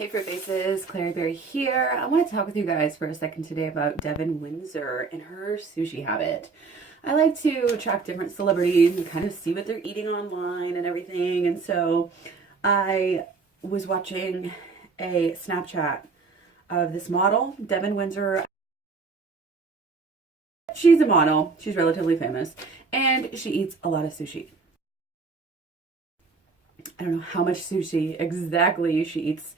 Hey Fruit Faces, Clary Berry here. I want to talk with you guys for a second today about Devon Windsor and her sushi habit. I like to track different celebrities and kind of see what they're eating online and everything. And so I was watching a Snapchat of this model, Devon Windsor. She's a model, she's relatively famous, and she eats a lot of sushi. I don't know how much sushi exactly she eats.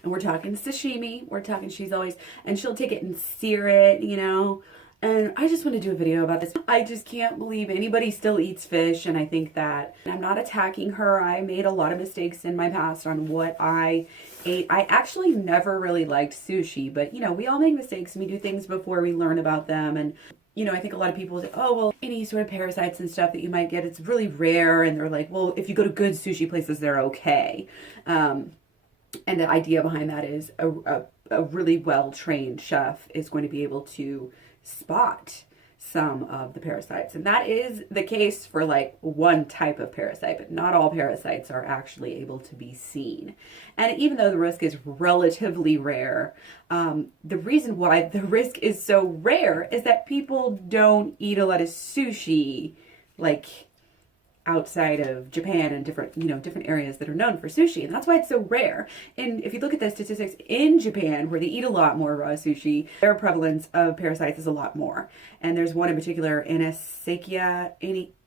And we're talking sashimi, we're talking, she's always, and she'll take it and sear it, you know. And I just want to do a video about this. I just can't believe anybody still eats fish, and I think that I'm not attacking her. I made a lot of mistakes in my past on what I ate. I actually never really liked sushi, but you know, we all make mistakes and we do things before we learn about them. And you know, I think a lot of people say, oh, well, any sort of parasites and stuff that you might get, it's really rare. And they're like, well, if you go to good sushi places, they're okay. And the idea behind that is a really well-trained chef is going to be able to spot some of the parasites. And that is the case for like one type of parasite, but not all parasites are actually able to be seen. And even though the risk is relatively rare, the reason why the risk is so rare is that people don't eat a lot of sushi like outside of Japan and different, you know, different areas that are known for sushi. And that's why it's so rare. And if you look at the statistics in Japan, where they eat a lot more raw sushi, their prevalence of parasites is a lot more. And there's one in particular, anasakiasis,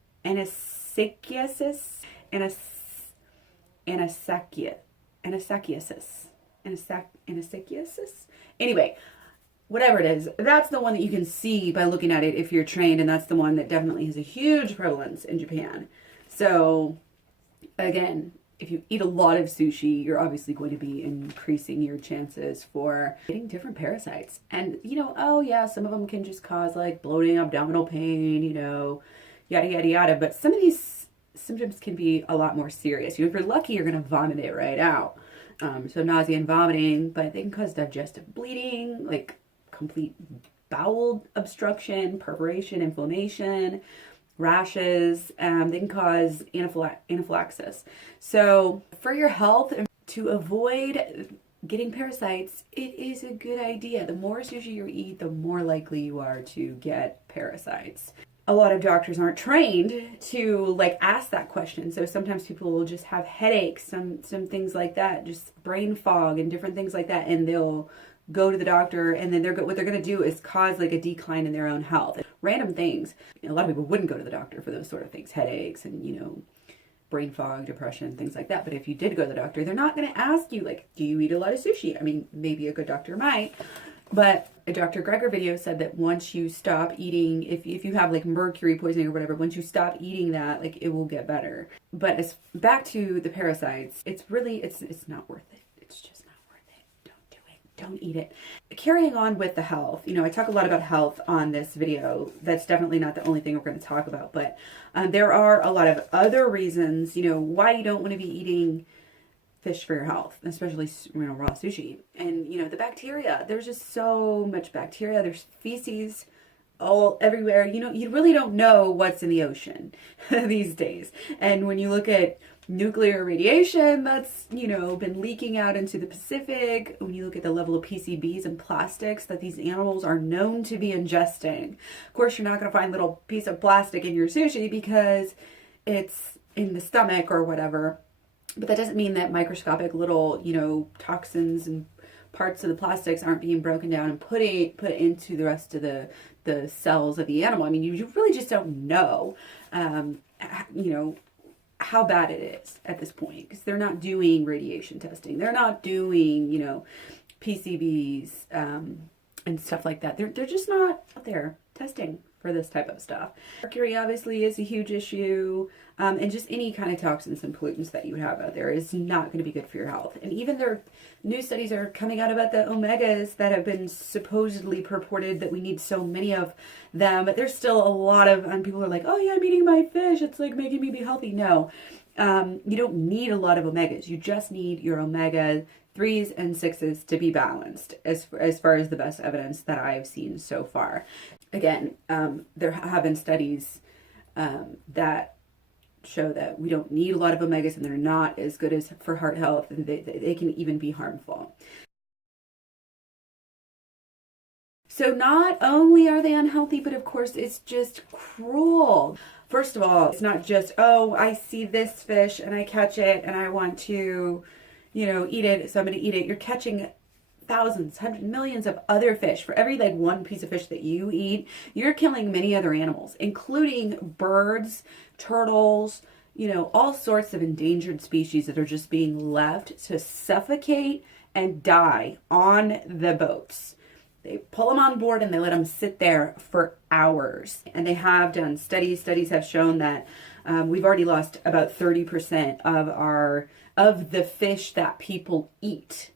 anasakiasis. Anyway, whatever it is, that's the one that you can see by looking at it if you're trained, and that's the one that definitely has a huge prevalence in Japan. So again, if you eat a lot of sushi, you're obviously going to be increasing your chances for getting different parasites. And you know, oh yeah, some of them can just cause like bloating, abdominal pain, you know, yada yada yada, but some of these symptoms can be a lot more serious. If you're lucky, you're going to vomit it right out. So nausea and vomiting, but they can cause digestive bleeding, like complete bowel obstruction, perforation, inflammation, rashes. They can cause anaphylaxis. So for your health and to avoid getting parasites, it is a good idea. The more sushi you eat, the more likely you are to get parasites. A lot of doctors aren't trained to like ask that question. So sometimes people will just have headaches, some things like that, just brain fog and different things like that, and they'll go to the doctor, and then what they're going to do is cause like a decline in their own health. Random things. A lot of people wouldn't go to the doctor for those sort of things, headaches and, you know, brain fog, depression, things like that. But if you did go to the doctor, they're not going to ask you like, do you eat a lot of sushi? I mean, maybe a good doctor might, but a Dr. Greger video said that once you stop eating, if you have like mercury poisoning or whatever, once you stop eating that, like it will get better. But as back to the parasites, it's really, it's not worth it. It's just not worth it. Don't do it. Don't eat it. Carrying on with the health, you know, I talk a lot about health on this video. That's definitely not the only thing we're going to talk about, but there are a lot of other reasons, you know, why you don't want to be eating fish for your health, especially, you know, raw sushi. And you know, the bacteria, there's just so much bacteria. There's feces all everywhere. You know, you really don't know what's in the ocean these days. And when you look at nuclear radiation that's, you know, been leaking out into the Pacific, when you look at the level of PCBs and plastics that these animals are known to be ingesting, of course you're not going to find a little piece of plastic in your sushi because it's in the stomach or whatever. But that doesn't mean that microscopic little, you know, toxins and parts of the plastics aren't being broken down and put into the rest of the cells of the animal. I mean, you really just don't know, you know, how bad it is at this point, because they're not doing radiation testing. They're not doing, you know, PCBs and stuff like that. They're just not out there testing for this type of stuff. Mercury obviously is a huge issue, and just any kind of toxins and pollutants that you have out there is not going to be good for your health. And even their new studies are coming out about the omegas that have been supposedly purported that we need so many of them, but there's still a lot of, and people are like, oh yeah, I'm eating my fish, it's like making me be healthy. No, you don't need a lot of omegas. You just need your omega 3s and 6s to be balanced as far as the best evidence that I've seen so far. Again, there have been studies that show that we don't need a lot of omegas, and they're not as good as for heart health, and they can even be harmful. So not only are they unhealthy, but of course it's just cruel. First of all, it's not just, oh, I see this fish and I catch it and I want to, eat it, so I'm going to eat it. You're catching thousands, hundreds, millions of other fish. For every like one piece of fish that you eat, you're killing many other animals, including birds, turtles, all sorts of endangered species that are just being left to suffocate and die on the boats. They pull them on board and they let them sit there for hours. And they have done studies. Studies have shown that we've already lost about 30% of the fish that people eat.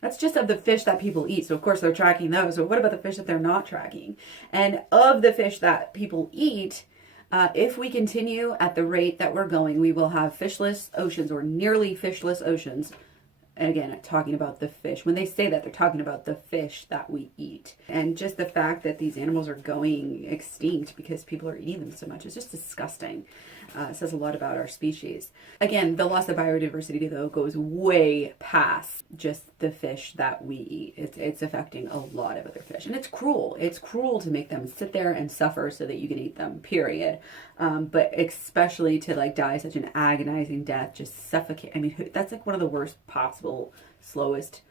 That's just of the fish that people eat. So of course they're tracking those. So what about the fish that they're not tracking? And of the fish that people eat, if we continue at the rate that we're going, we will have fishless oceans, or nearly fishless oceans. And again, talking about the fish. When they say that, they're talking about the fish that we eat. And just the fact that these animals are going extinct because people are eating them so much is just disgusting. It says a lot about our species. Again, the loss of biodiversity, though, goes way past just the fish that we eat. It's affecting a lot of other fish. And it's cruel. It's cruel to make them sit there and suffer so that you can eat them, period. But especially to like die such an agonizing death, just suffocate. I mean, that's like one of the worst possible, slowest,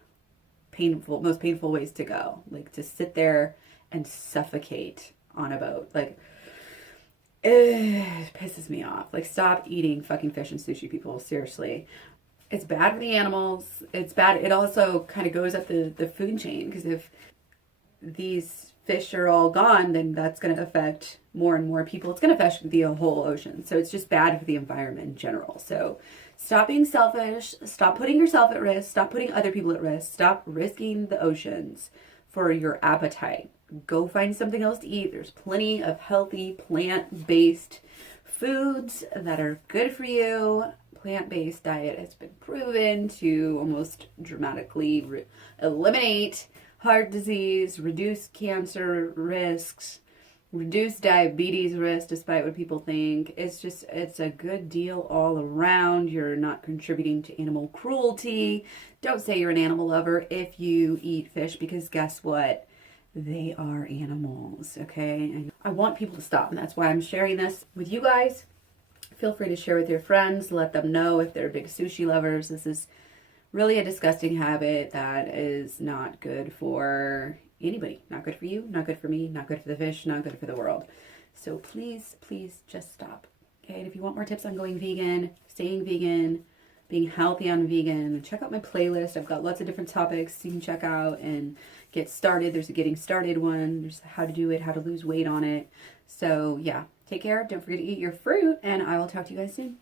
most painful ways to go. Like to sit there and suffocate on a boat. Like, it pisses me off. Like, stop eating fucking fish and sushi, people. Seriously. It's bad for the animals. It's bad. It also kind of goes up the food chain, because if these fish are all gone, then that's going to affect more and more people. It's going to affect the whole ocean. So it's just bad for the environment in general. So stop being selfish. Stop putting yourself at risk. Stop putting other people at risk. Stop risking the oceans for your appetite. Go find something else to eat. There's plenty of healthy plant-based foods that are good for you. Plant-based diet has been proven to almost dramatically eliminate heart disease, reduce cancer risks, reduce diabetes risk, despite what people think. It's a good deal all around. You're not contributing to animal cruelty. Don't say you're an animal lover if you eat fish, because guess what? They are animals, okay? And I want people to stop, and that's why I'm sharing this with you guys. Feel free to share with your friends. Let them know if they're big sushi lovers. This is really a disgusting habit that is not good for anybody. Not good for you, not good for me, not good for the fish, not good for the world. So please, please just stop. Okay, and if you want more tips on going vegan, staying vegan, being healthy on vegan, check out my playlist. I've got lots of different topics you can check out and get started. There's a getting started one. There's how to do it, how to lose weight on it. So yeah, take care. Don't forget to eat your fruit, and I will talk to you guys soon.